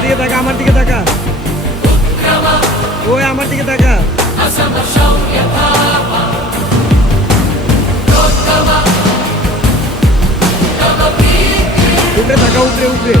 এদিকে তাকা, আমার দিকে তাকা, ওই আমার দিকে তাকা। উপরে তাকা, উপরে উপরে।